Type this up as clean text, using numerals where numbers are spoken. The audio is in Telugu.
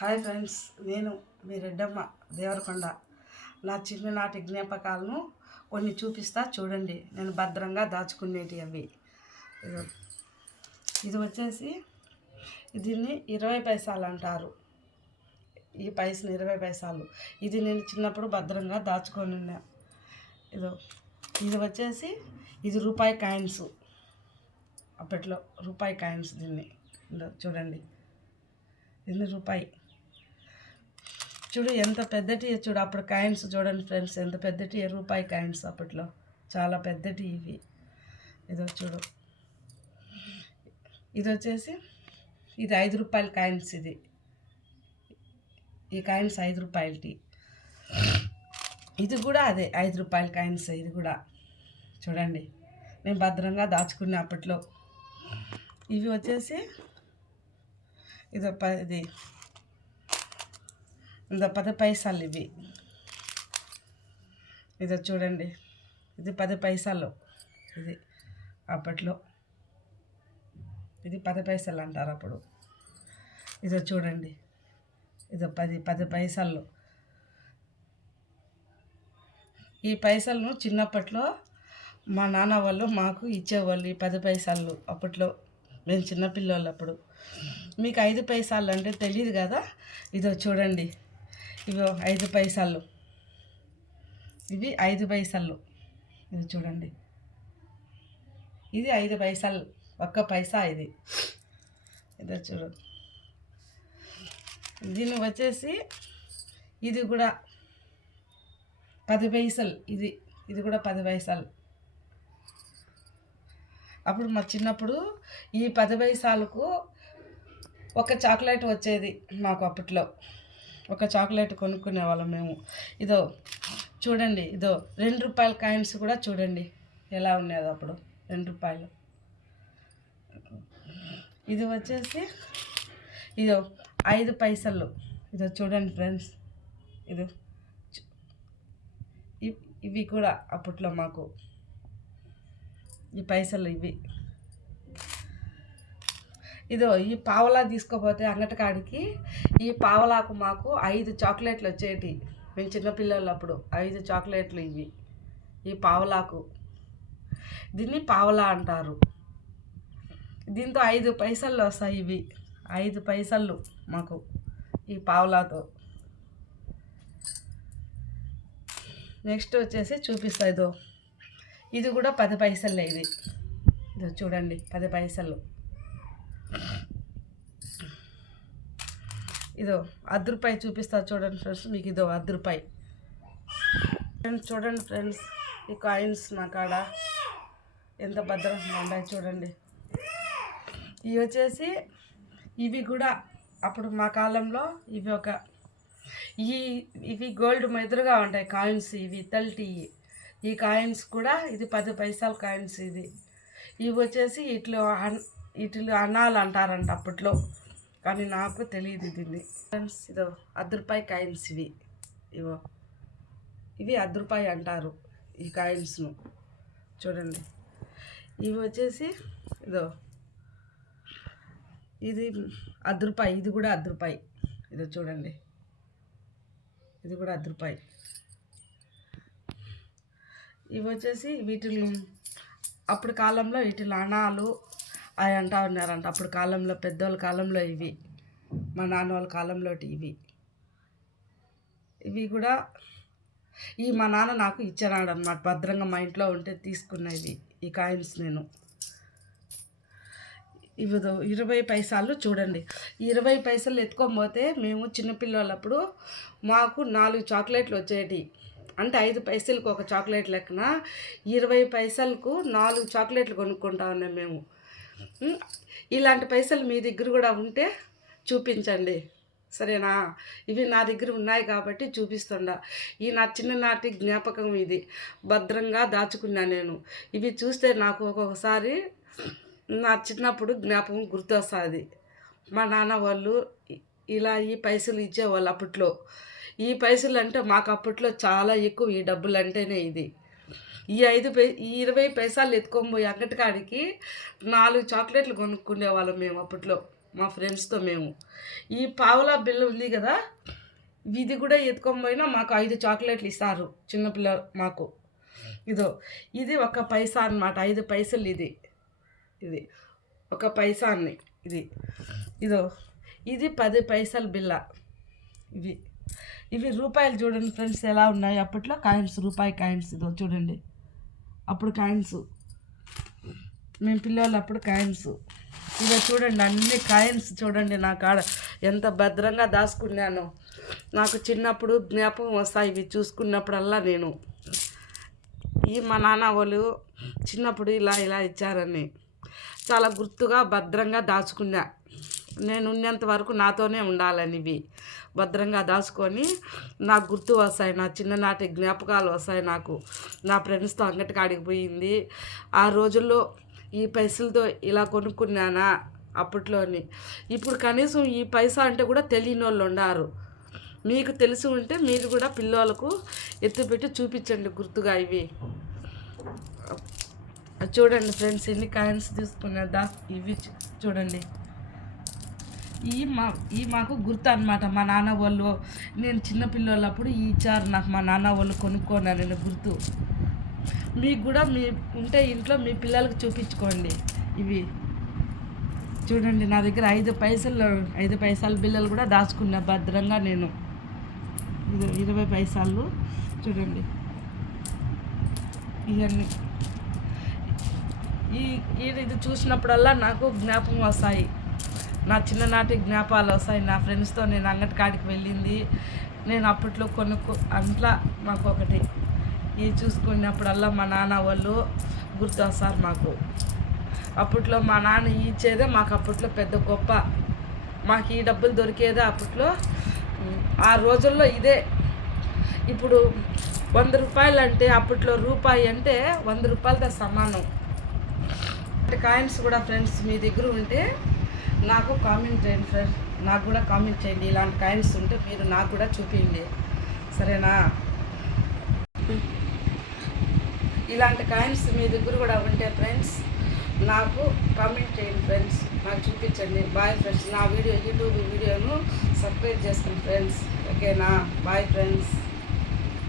హాయ్ ఫ్రెండ్స్, నేను మీ రెడ్డమ్మ దేవరకొండ. నా చిన్ననాటి జ్ఞాపకాలను కొన్ని చూపిస్తా చూడండి. నేను భద్రంగా దాచుకునేటి అవి. ఇది వచ్చేసి దీన్ని 20 పైసలు అంటారు. ఈ పైసలు 20 పైసలు. ఇది నేను చిన్నప్పుడు భద్రంగా దాచుకొని ఉన్నా. ఇది వచ్చేసి ఇది రూపాయి కాయిన్స్. అప్పట్లో రూపాయి కాయిన్స్. దీన్ని చూడండి, ఇది రూపాయి. చూడు ఎంత పెద్దటి, చూడు అప్పుడు కాయిన్స్ చూడండి ఫ్రెండ్స్, ఎంత పెద్దటి రూపాయి కాయిన్స్ అప్పట్లో. చాలా పెద్దటి ఇవి. చూడు, ఇది వచ్చేసి ఇది 5 రూపాయల కాయిన్స్. ఈ కాయిన్స్ 5 రూపాయలటి. ఇది కూడా అదే 5 రూపాయల కాయిన్స్. ఇది కూడా చూడండి, నేను భద్రంగా దాచుకునే అప్పట్లో. ఇవి వచ్చేసి ఇది 10 పైసలు. ఇవి చూడండి, ఇది 10 పైసలు. ఇది అప్పట్లో ఇది 10 పైసలు అంటారు అప్పుడు. చూడండి, ఇది 10 పైసలు. ఈ పైసలను చిన్నప్పట్లో మా నాన్న వాళ్ళు మాకు ఇచ్చేవాళ్ళు. ఈ 10 పైసలు అప్పట్లో మేము చిన్నపిల్లలు. అప్పుడు మీకు 5 పైసలు అంటే తెలియదు కదా. చూడండి, ఇవి 5 పైసలు. ఇవి 5 పైసలు. ఇది చూడండి, ఇది 5 పైసలు. 1 పైసా ఇది. చూడు, దీన్ని వచ్చేసి ఇది కూడా 10 పైసలు. ఇది కూడా 10 పైసలు. అప్పుడు మా చిన్నప్పుడు ఈ 10 పైసలకు ఒక చాక్లెట్ వచ్చేది మాకు అప్పట్లో. ఒక చాక్లెట్ కొనుక్కునే వాళ్ళం మేము. చూడండి, 2 రూపాయల కాయిన్స్ కూడా చూడండి ఎలా ఉండేదో అప్పుడు. 2 రూపాయలు. ఇది వచ్చేసి 5 పైసలు. చూడండి ఫ్రెండ్స్, ఇవి కూడా అప్పట్లో మాకు ఈ పైసలు. ఈ పావలా తీసుకోపోతే అంగటికాడికి ఈ పావలాకు మాకు 5 చాక్లెట్లు వచ్చేటి. మేము చిన్నపిల్లలు అప్పుడు 5 చాక్లెట్లు ఇవి. ఈ పావలాకు దీన్ని పావలా అంటారు. దీంతో 5 పైసలు వస్తాయి. ఇవి 5 పైసలు మాకు ఈ పావలాతో. నెక్స్ట్ వచ్చేసి చూపిస్తా. ఇది కూడా 10 పైసలే. ఇది చూడండి, 10 పైసలు. 10 రూపాయి చూపిస్తా చూడండి ఫ్రెండ్స్. మీకు 10 రూపాయి. చూడండి ఫ్రెండ్స్, ఈ కాయిన్స్ నా కాడ ఎంత భద్రంగా ఉన్నాయి చూడండి. ఇవి వచ్చేసి ఇవి కూడా అప్పుడు మా కాలంలో ఇవి గోల్డ్ ఎదురుగా ఉంటాయి కాయిన్స్. ఇవి ఇత్తల్టి. ఈ కాయిన్స్ కూడా ఇది 10 పైసల కాయిన్స్. ఇవి వచ్చేసి ఇట్లు అన్నాలు అంటారంట అప్పట్లో, కానీ నాకు తెలియదు దీన్ని ఫ్రెండ్స్. 10 రూపాయి కాయిన్స్. ఇవి 10 రూపాయి అంటారు ఈ కాయిన్స్ను. చూడండి, ఇవి వచ్చేసి ఇది 10 రూపాయి. ఇది కూడా 10 రూపాయి. చూడండి, ఇది కూడా 10 రూపాయి. ఇవి వచ్చేసి వీటిని అప్పుడు కాలంలో వీటిని అణాలు అవి అంటా ఉన్నారంట. అప్పుడు కాలంలో, పెద్దోళ్ళ కాలంలో ఇవి, మా నాన్న వాళ్ళ కాలంలో ఇవి కూడా మా నాన్న నాకు ఇచ్చాడు అనమాట. భద్రంగా మా ఇంట్లో ఉంటే తీసుకున్నవి ఈ కాయిన్స్ నేను. ఇవి 20 పైసలు. చూడండి, 20 పైసలు ఎత్తుకోకపోతే మేము చిన్నపిల్లలప్పుడు మాకు 4 చాక్లెట్లు వచ్చేటి. అంటే 5 పైసలకు ఒక చాక్లెట్ లెక్కన 20 పైసలకు 4 చాక్లెట్లు కొనుక్కుంటా ఉన్నాం మేము. ఇలాంటి పైసలు మీ దగ్గర కూడా ఉంటే చూపించండి, సరేనా? ఇవి నా దగ్గర ఉన్నాయి కాబట్టి చూపిస్తుండా. నా చిన్ననాటి జ్ఞాపకం. ఇది భద్రంగా దాచుకున్నా నేను. ఇవి చూస్తే నాకు ఒక్కొక్కసారి నా చిన్నప్పుడు జ్ఞాపకం గుర్తొస్తుంది. మా నాన్న వాళ్ళు ఈ పైసలు ఇచ్చేవాళ్ళు అప్పట్లో. ఈ పైసలు అంటే మాకు అప్పట్లో చాలా ఎక్కువ. ఈ డబ్బులు అంటేనే ఈ 20 పైసలు ఎత్తుకొని పోయి అంగటికాడికి 4 చాక్లెట్లు కొనుక్కునేవాళ్ళం మేము అప్పట్లో. మా ఫ్రెండ్స్తో మేము. ఈ పావలా బిల్ల ఉంది కదా, ఇది కూడా ఎత్తుకొని పోయినా మాకు 5 చాక్లెట్లు ఇస్తారు చిన్నపిల్ల మాకు. ఇది 1 పైసా అన్నమాట, 5 పైసలు ఇది. ఇది 1 పైసా అన్ని ఇది. ఇది 10 పైసల బిల్ల. ఇవి రూపాయలు చూడండి ఫ్రెండ్స్ ఎలా ఉన్నాయి. అప్పట్లో కాయిన్స్, రూపాయి కాయిన్స్. చూడండి, అప్పుడు కాయిన్స్, మేము పిల్లలు అప్పుడు కాయిన్స్. చూడండి, అన్ని కాయిన్స్ చూడండి. నా కాడ ఎంత భద్రంగా దాచుకున్నాను. నాకు చిన్నప్పుడు జ్ఞాపకం వస్తాయి ఇవి చూసుకున్నప్పుడల్లా. నేను మా నాన్న వాళ్ళు చిన్నప్పుడు ఇలా ఇచ్చారని చాలా గుర్తుగా భద్రంగా దాచుకున్నా. నేను ఉన్నంత వరకు నాతోనే ఉండాలని ఇవి భద్రంగా దాచుకొని నాకు గుర్తు వస్తాయి. నా చిన్ననాటి జ్ఞాపకాలు వస్తాయి నాకు. నా ఫ్రెండ్స్తో అంగటికాడికి పోయింది ఆ రోజుల్లో ఈ పైసలతో ఇలా కొనుక్కున్నానా అప్పట్లోని. ఇప్పుడు కనీసం ఈ పైసా అంటే కూడా తెలియని వాళ్ళు ఉన్నారు. మీకు తెలిసి ఉంటే మీరు కూడా పిల్లలకు ఎత్తుపెట్టి చూపించండి గుర్తుగా ఇవి. చూడండి ఫ్రెండ్స్, ఎన్ని కాయిన్స్ తీసుకున్నా. ఇవి చూడండి, మాకు గుర్తు అనమాట. మా నాన్న వాళ్ళు, నేను చిన్నపిల్లలప్పుడు ఇచ్చారు నాకు మా నాన్న వాళ్ళు, కొనుక్కున్నాను నేను గుర్తు. మీకు కూడా మీ ఉంటే ఇంట్లో మీ పిల్లలకు చూపించుకోండి. ఇవి చూడండి, నా దగ్గర 5 పైసల బిల్లలు కూడా దాచుకున్నా భద్రంగా నేను. 20 పైసలు చూడండి. ఇవన్నీ ఇది చూసినప్పుడల్లా నాకు జ్ఞాపకం వస్తాయి. నా చిన్ననాటి జ్ఞాపకాలు వస్తాయి. నా ఫ్రెండ్స్తో నేను అంగటికాడికి వెళ్ళింది, నేను అప్పట్లో అట్లా మాకు ఒకటి ఇది చూసుకున్నప్పుడల్లా మా నాన్న వాళ్ళు గుర్తు వస్తారు మాకు. అప్పట్లో మా నాన్న ఇచ్చేదే మాకు అప్పట్లో పెద్ద గొప్ప. మాకు ఈ డబ్బులు దొరికేదే అప్పట్లో. ఆ రోజుల్లో ఇదే. ఇప్పుడు 100 రూపాయలు అంటే అప్పట్లో రూపాయి అంటే 100 రూపాయలతో సమానం. కాయిన్స్ కూడా ఫ్రెండ్స్ మీ దగ్గర ఉంటే నాకు కామెంట్ చేయండి ఫ్రెండ్స్. నాకు కూడా కామెంట్ చేయండి, ఇలాంటి కాయిన్స్ ఉంటే మీరు నాకు కూడా చూపించండి, సరేనా? ఇలాంటి కాయిన్స్ మీ దగ్గర కూడా ఉంటే ఫ్రెండ్స్ నాకు కామెంట్ చేయండి ఫ్రెండ్స్, నాకు చూపించండి. Bye friends. నా యూట్యూబ్ వీడియోను సబ్స్క్రైబ్ చేసుకోండి ఫ్రెండ్స్, ఓకేనా? Bye friends.